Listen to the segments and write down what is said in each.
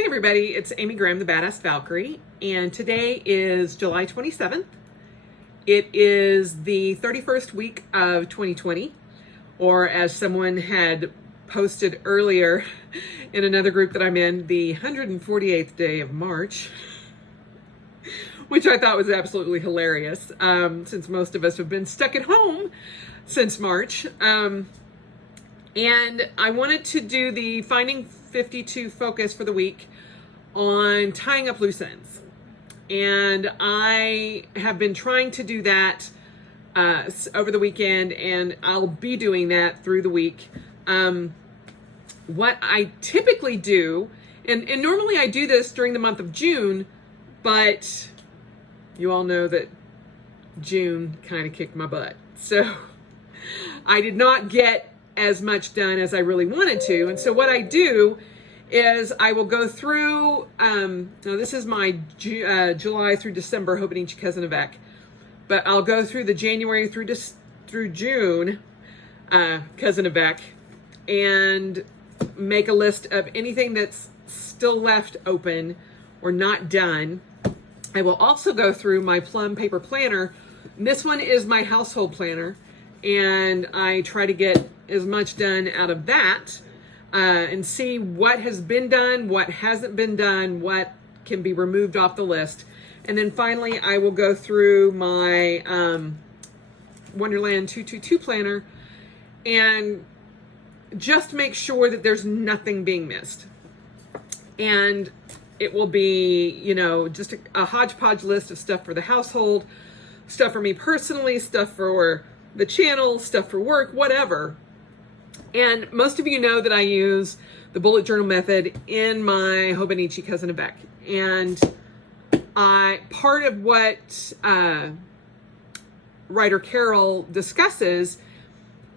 Hey everybody, it's Amy Graham, the Badass Valkyrie, and today is July 27th. It is the 31st week of 2020, or as someone had posted earlier in another group that I'm in, the 148th day of March, which I thought was absolutely hilarious, since most of us have been stuck at home since March. And I wanted to do the Finding 52 focus for the week on tying up loose ends. And I have been trying to do that over the weekend, and I'll be doing that through the week. What I typically do, and normally I do this during the month of June, but you all know that June kind of kicked my butt. So I did not get as much done as I really wanted to. And so what I do is I will go through, now this is my July through December Hobonichi Cousin Avec, but I'll go through the January through June Cousin Avec and make a list of anything that's still left open or not done. I will also go through my Plum paper planner. This one is my household planner, and I try to get as much done out of that and see what has been done, what hasn't been done, what can be removed off the list. And then finally, I will go through my Wonderland 222 planner and just make sure that there's nothing being missed. And it will be, just a hodgepodge list of stuff for the household, stuff for me personally, stuff for the channel, stuff for work, whatever. And most of you know that I use the bullet journal method in my Hobonichi Cousin Avec. And part of what writer Carol discusses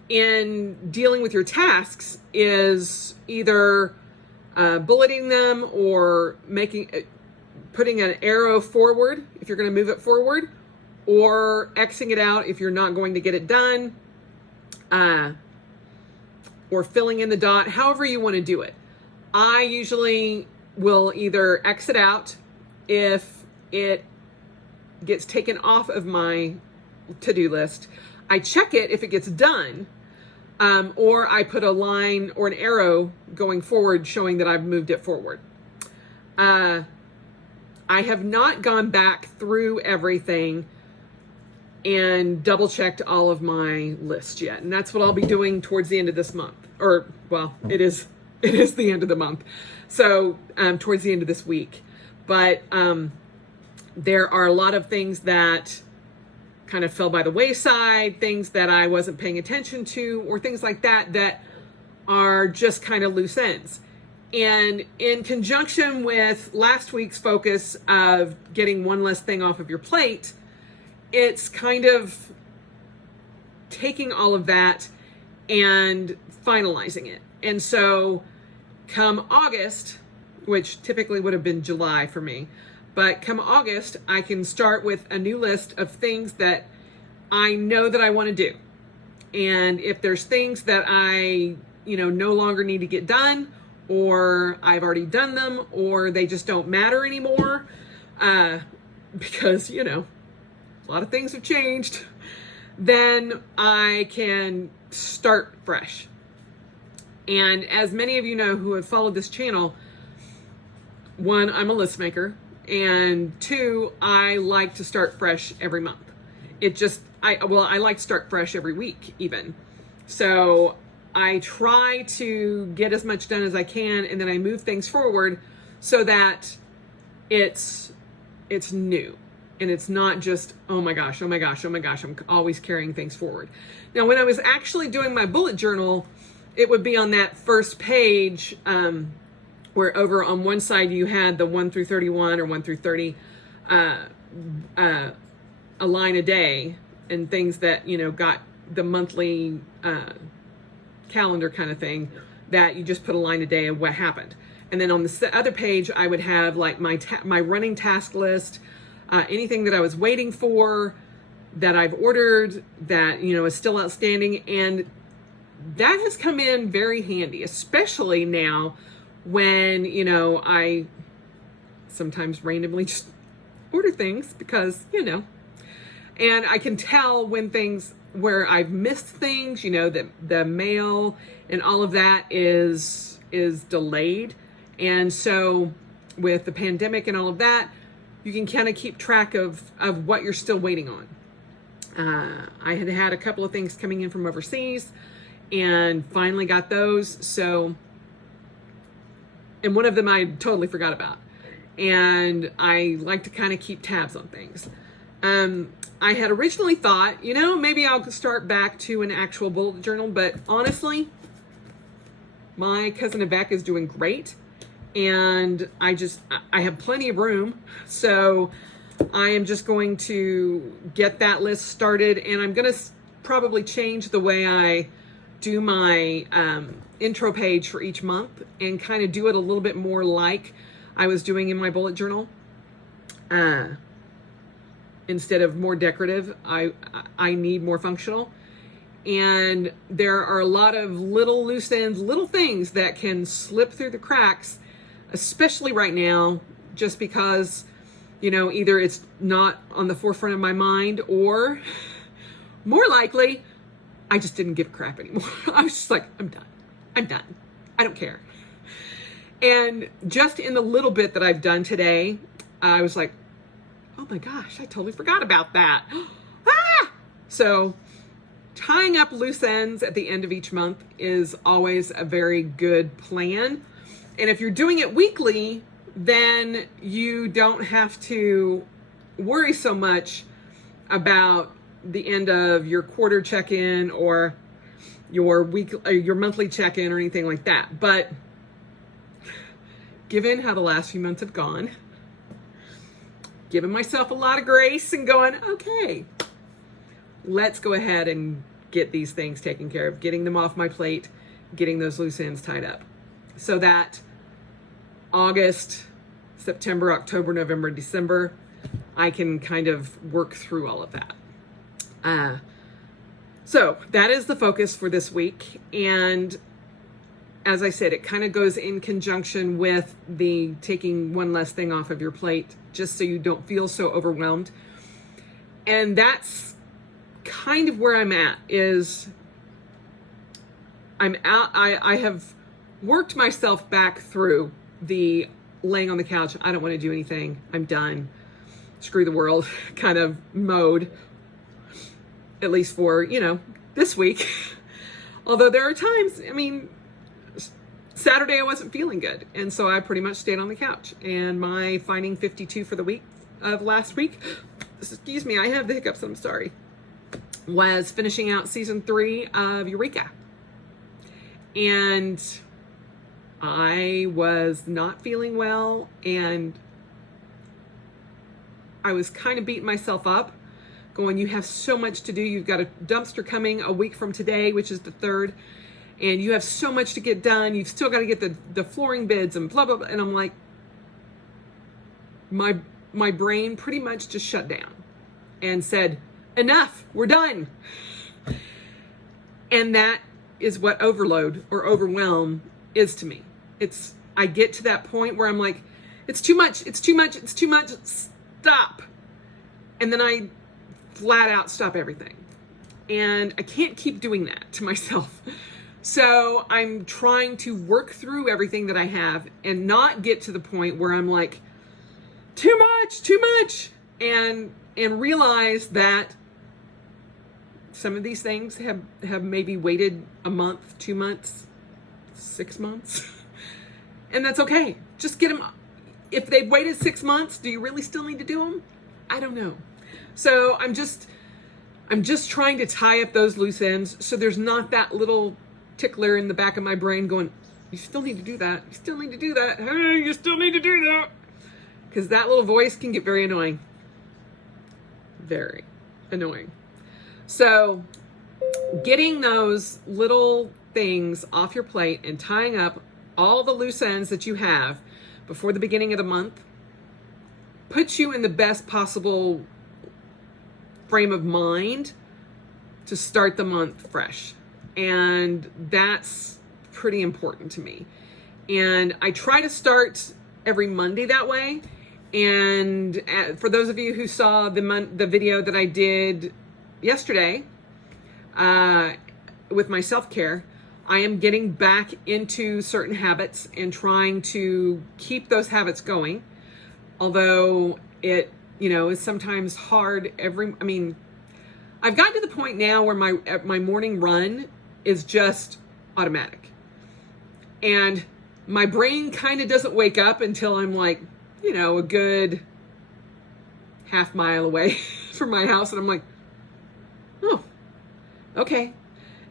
in dealing with your tasks is either bulleting them or putting an arrow forward if you're going to move it forward, or Xing it out if you're not going to get it done, or filling in the dot, however you want to do it. I usually will either X it out if it gets taken off of my to-do list. I check it if it gets done, or I put a line or an arrow going forward showing that I've moved it forward. I have not gone back through everything and double checked all of my list yet. And that's what I'll be doing towards the end of this month. Or, well, it is the end of the month. So towards the end of this week. But there are a lot of things that kind of fell by the wayside, things that I wasn't paying attention to, or things like that that are just kind of loose ends. And in conjunction with last week's focus of getting one less thing off of your plate, it's kind of taking all of that and finalizing it. And so come August, which typically would have been July for me, but come August, I can start with a new list of things that I know that I want to do. And if there's things that I, no longer need to get done, or I've already done them, or they just don't matter anymore, because, a lot of things have changed, then I can start fresh. And as many of you know who have followed this channel, one, I'm a list maker, and two, I like to start fresh every month. I like to start fresh every week even. So I try to get as much done as I can, and then I move things forward so that it's new. And it's not just, oh my gosh, I'm always carrying things forward. Now, when I was actually doing my bullet journal, it would be on that first page where over on one side you had the 1 through 31 or 1 through 30, a line a day, and things that, got the monthly calendar kind of thing, that you just put a line a day of what happened. And then on the other page, I would have like my running task list, anything that I was waiting for, that I've ordered, that, is still outstanding. And that has come in very handy, especially now when, I sometimes randomly just order things because, and I can tell when things where I've missed things, that the mail and all of that is delayed. And so with the pandemic and all of that, you can kind of keep track of what you're still waiting on. I had a couple of things coming in from overseas and finally got those. So, and one of them I totally forgot about. And I like to kind of keep tabs on things. I had originally thought, maybe I'll start back to an actual bullet journal, but honestly, my cousin Yvette is doing great. And I have plenty of room. So I am just going to get that list started, and I'm going to probably change the way I do my intro page for each month and kind of do it a little bit more like I was doing in my bullet journal. Instead of more decorative, I need more functional. And there are a lot of little loose ends, little things that can slip through the cracks, especially right now, just because, either it's not on the forefront of my mind, or more likely, I just didn't give a crap anymore. I was just like, I'm done. I don't care. And just in the little bit that I've done today, I was like, oh my gosh, I totally forgot about that. So tying up loose ends at the end of each month is always a very good plan. And if you're doing it weekly, then you don't have to worry so much about the end of your quarter check-in or your monthly check-in or anything like that. But given how the last few months have gone, giving myself a lot of grace and going, okay, let's go ahead and get these things taken care of, getting them off my plate, getting those loose ends tied up, so that August, September, October, November, December, I can kind of work through all of that. So that is the focus for this week. And as I said, it kind of goes in conjunction with the taking one less thing off of your plate, just so you don't feel so overwhelmed. And that's kind of where I'm at, is I'm out. I have worked myself back through the laying on the couch, I don't want to do anything, I'm done, screw the world kind of mode, at least for, this week. Although there are times, Saturday I wasn't feeling good, and so I pretty much stayed on the couch. And my Finding 52 for the week of last week, excuse me, I have the hiccups, I'm sorry, was finishing out season 3 of Eureka. And I was not feeling well, and I was kind of beating myself up, going, you have so much to do. You've got a dumpster coming a week from today, which is the 3rd, and you have so much to get done. You've still got to get the flooring bids and blah, blah, blah. And I'm like, my brain pretty much just shut down and said, enough, we're done. And that is what overload or overwhelm is to me. I get to that point where I'm like, it's too much, stop. And then I flat out stop everything. And I can't keep doing that to myself. So I'm trying to work through everything that I have and not get to the point where I'm like, too much, and realize that some of these things have maybe waited a month, 2 months, 6 months. And that's okay. Just get them. If they've waited 6 months, do you really still need to do them? I don't know. So I'm just trying to tie up those loose ends, so there's not that little tickler in the back of my brain going, you still need to do that. You still need to do that. Hey, you still need to do that. Because that little voice can get very annoying. Very annoying. So getting those little things off your plate and tying up all the loose ends that you have before the beginning of the month puts you in the best possible frame of mind to start the month fresh. And that's pretty important to me. And I try to start every Monday that way. And for those of you who saw the video that I did yesterday with my self-care, I am getting back into certain habits and trying to keep those habits going. Although it, is sometimes hard I've gotten to the point now where my morning run is just automatic. And my brain kind of doesn't wake up until I'm like, a good half mile away from my house. And I'm like, oh, okay.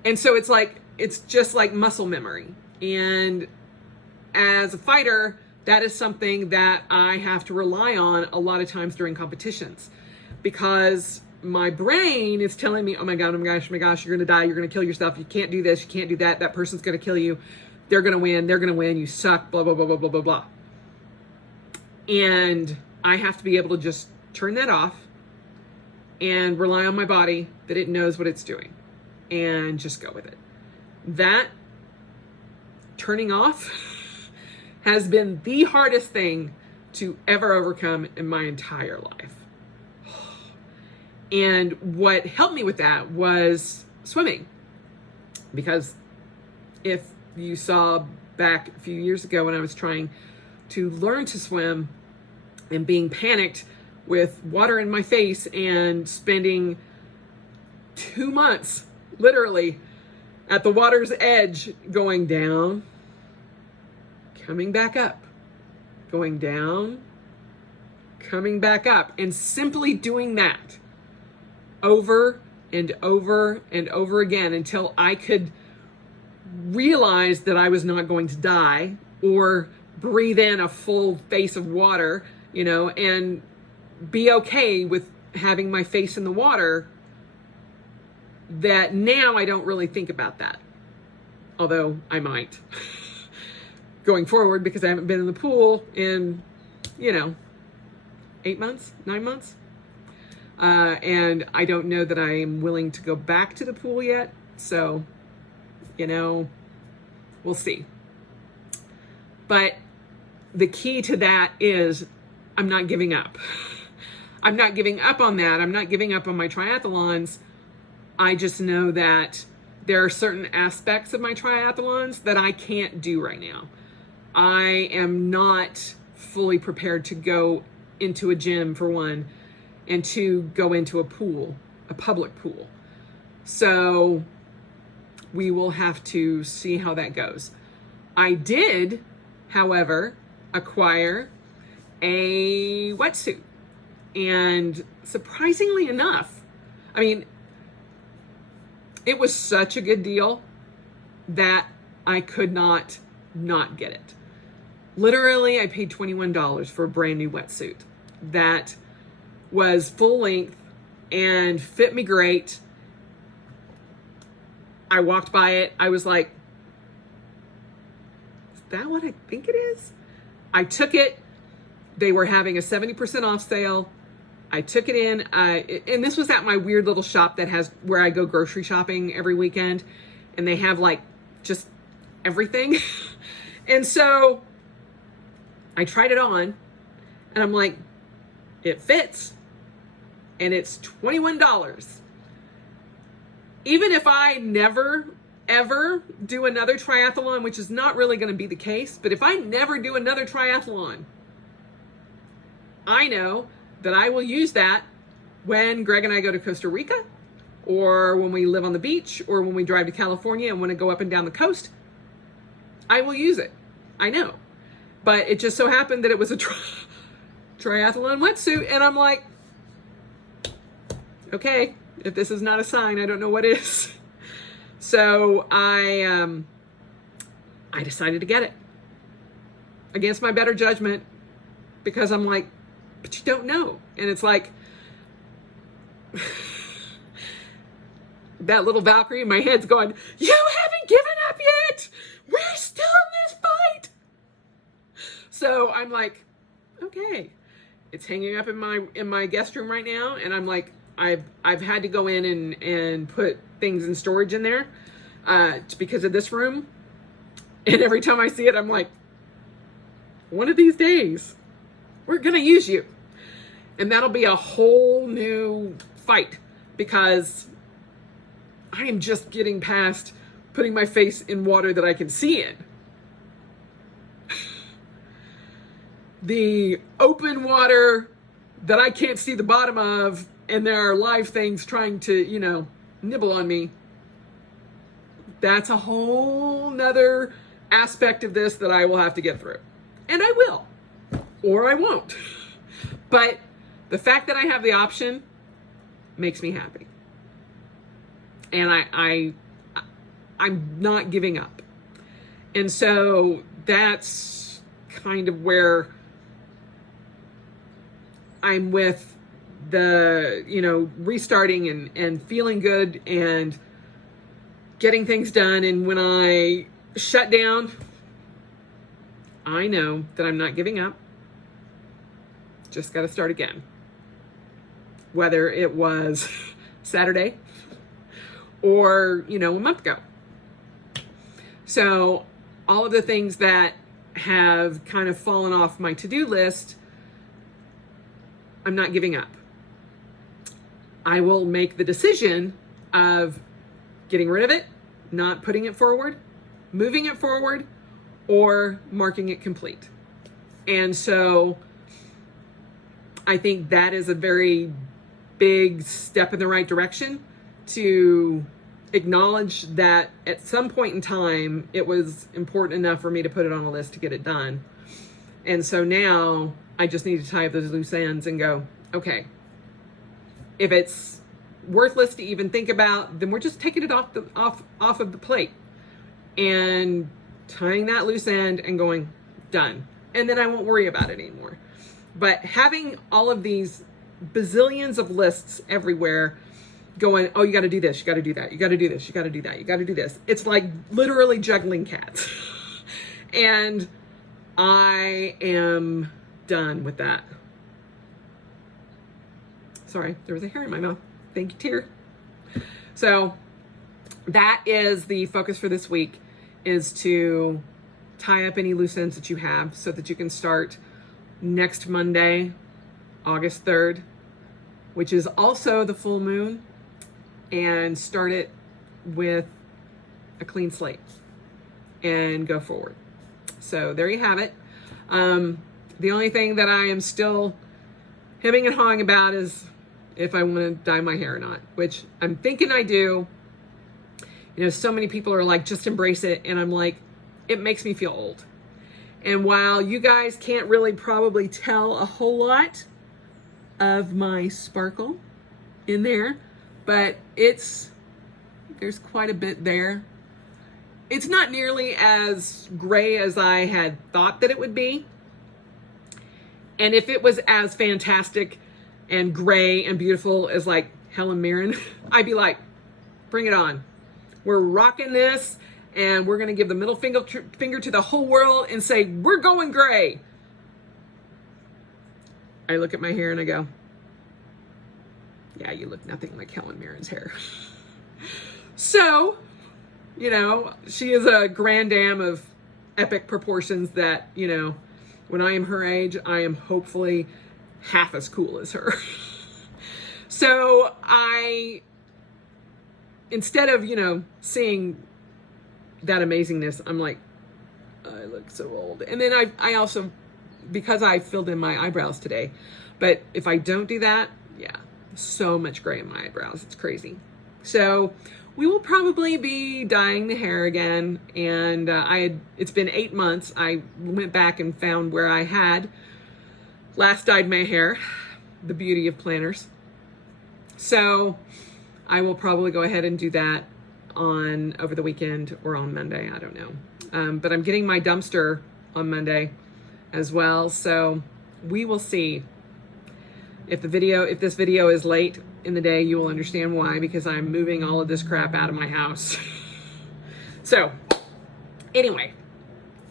And so it's just like muscle memory. And as a fighter, that is something that I have to rely on a lot of times during competitions, because my brain is telling me, oh my God, oh my gosh, you're going to die. You're going to kill yourself. You can't do this. You can't do that. That person's going to kill you. They're going to win. They're going to win. You suck, blah, blah, blah, blah, blah, blah, blah. And I have to be able to just turn that off and rely on my body that it knows what it's doing and just go with it. That turning off has been the hardest thing to ever overcome in my entire life. And what helped me with that was swimming. Because if you saw back a few years ago when I was trying to learn to swim and being panicked with water in my face and spending 2 months literally at the water's edge, going down, coming back up, going down, coming back up, and simply doing that over and over and over again until I could realize that I was not going to die or breathe in a full face of water, and be okay with having my face in the water. That now I don't really think about that. Although I might going forward, because I haven't been in the pool in, 8 months, 9 months. And I don't know that I am willing to go back to the pool yet. So, we'll see. But the key to that is I'm not giving up. I'm not giving up on that. I'm not giving up on my triathlons. I just know that there are certain aspects of my triathlons that I can't do right now. I am not fully prepared to go into a gym, for one, and to go into a pool, a public pool. So we will have to see how that goes. I did, however, acquire a wetsuit. And surprisingly enough, it was such a good deal that I could not get it. Literally, I paid $21 for a brand new wetsuit that was full length and fit me great. I walked by it. I was like, is that what I think it is? I took it. They were having a 70% off sale. I took it in, and this was at my weird little shop that has where I go grocery shopping every weekend, and they have just everything. And so I tried it on, and I'm like, it fits, and it's $21. Even if I never, ever do another triathlon, which is not really going to be the case, but if I never do another triathlon, I know that I will use that when Greg and I go to Costa Rica, or when we live on the beach, or when we drive to California and want to go up and down the coast. I will use it. I know. But it just so happened that it was a triathlon wetsuit, and I'm like, okay, if this is not a sign, I don't know what is. So I decided to get it against my better judgment, because I'm like, but you don't know. And it's like, that little Valkyrie in my head's going, you haven't given up yet. We're still in this fight. So I'm like, okay. It's hanging up in my guest room right now. And I'm like, I've had to go in and put things in storage in there because of this room. And every time I see it, I'm like, one of these days, we're going to use you. And that'll be a whole new fight, because I am just getting past putting my face in water that I can see in. The open water that I can't see the bottom of, and there are live things trying to, nibble on me. That's a whole nother aspect of this that I will have to get through. And I will, or I won't. But the fact that I have the option makes me happy. And I'm not giving up. And so that's kind of where I'm with the, restarting and feeling good and getting things done. And when I shut down, I know that I'm not giving up. Just got to start again. Whether it was Saturday or, a month ago. So all of the things that have kind of fallen off my to-do list, I'm not giving up. I will make the decision of getting rid of it, not putting it forward, moving it forward, or marking it complete. And so I think that is a very big step in the right direction, to acknowledge that at some point in time, it was important enough for me to put it on a list to get it done. And so now I just need to tie up those loose ends and go, okay, if it's worthless to even think about, then we're just taking it off of the plate and tying that loose end and going, done. And then I won't worry about it anymore. But having all of these bazillions of lists everywhere going, oh, you got to do this, you got to do that, you got to do this, you got to do that, you got to do this. It's like literally juggling cats. And I am done with that. Sorry, there was a hair in my mouth. Thank you, Tear. So that is the focus for this week, is to tie up any loose ends that you have so that you can start next Monday, August 3rd, which is also the full moon, and start it with a clean slate and go forward. So there you have it. The only thing that I am still hemming and hawing about is if I want to dye my hair or not, which I'm thinking I do. So many people are like, just embrace it. And I'm like, it makes me feel old. And while you guys can't really probably tell a whole lot of my sparkle in there, but there's quite a bit there. It's not nearly as gray as I had thought that it would be. And if it was as fantastic and gray and beautiful as like Helen Mirren, I'd be like, bring it on. We're rocking this, and we're going to give the middle finger to the whole world and say, we're going gray. I look at my hair and I go, yeah, you look nothing like Helen Mirren's hair. So, she is a grand dame of epic proportions that, when I am her age, I am hopefully half as cool as her. So instead of, seeing that amazingness, I'm like, I look so old. And then I also, because I filled in my eyebrows today, but if I don't do that, yeah, so much gray in my eyebrows. It's crazy. So we will probably be dyeing the hair again. And it's been 8 months. I went back and found where I had last dyed my hair, the beauty of planners. So I will probably go ahead and do that over the weekend or on Monday. I don't know. But I'm getting my dumpster on Monday as well. So we will see. If this video is late in the day, you will understand why, because I'm moving all of this crap out of my house. So anyway,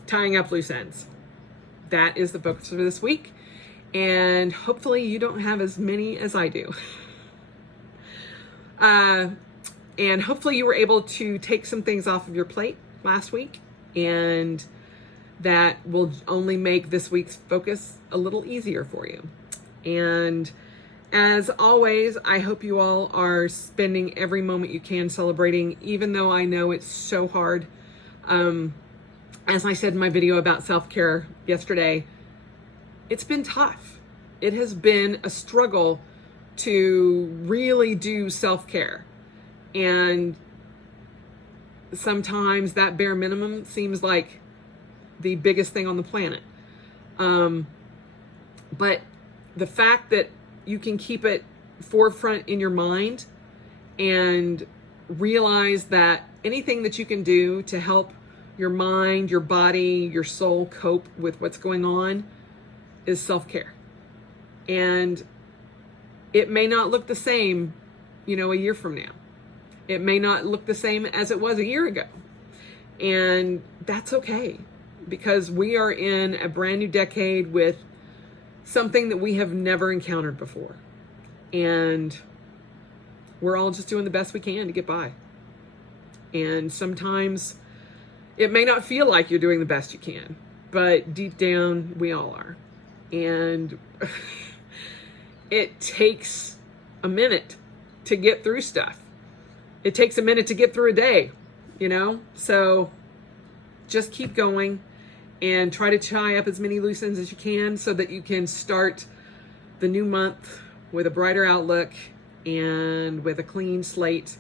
tying up loose ends. That is the focus for this week. And hopefully you don't have as many as I do. And hopefully you were able to take some things off of your plate last week and that will only make this week's focus a little easier for you. And as always, I hope you all are spending every moment you can celebrating, even though I know it's so hard. As I said in my video about self-care yesterday, it's been tough. It has been a struggle to really do self-care. And sometimes that bare minimum seems like the biggest thing on the planet. But the fact that you can keep it forefront in your mind and realize that anything that you can do to help your mind, your body, your soul cope with what's going on is self-care. And it may not look the same, a year from now. It may not look the same as it was a year ago. And that's okay, because we are in a brand new decade with something that we have never encountered before. And we're all just doing the best we can to get by. And sometimes it may not feel like you're doing the best you can, but deep down, we all are. And it takes a minute to get through stuff. It takes a minute to get through a day, So just keep going and try to tie up as many loose ends as you can so that you can start the new month with a brighter outlook and with a clean slate.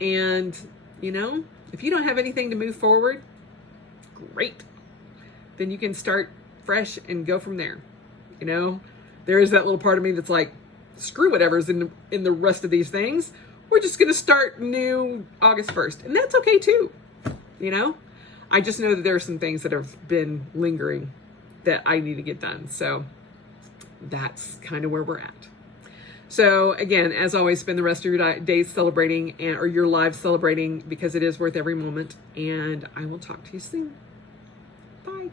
And, if you don't have anything to move forward, great. Then you can start fresh and go from there. There is that little part of me that's like, screw whatever's in the rest of these things. We're just going to start new August 1st. And that's okay too. I just know that there are some things that have been lingering that I need to get done. So that's kind of where we're at. So again, as always, spend the rest of your days celebrating or your lives celebrating, because it is worth every moment. And I will talk to you soon. Bye.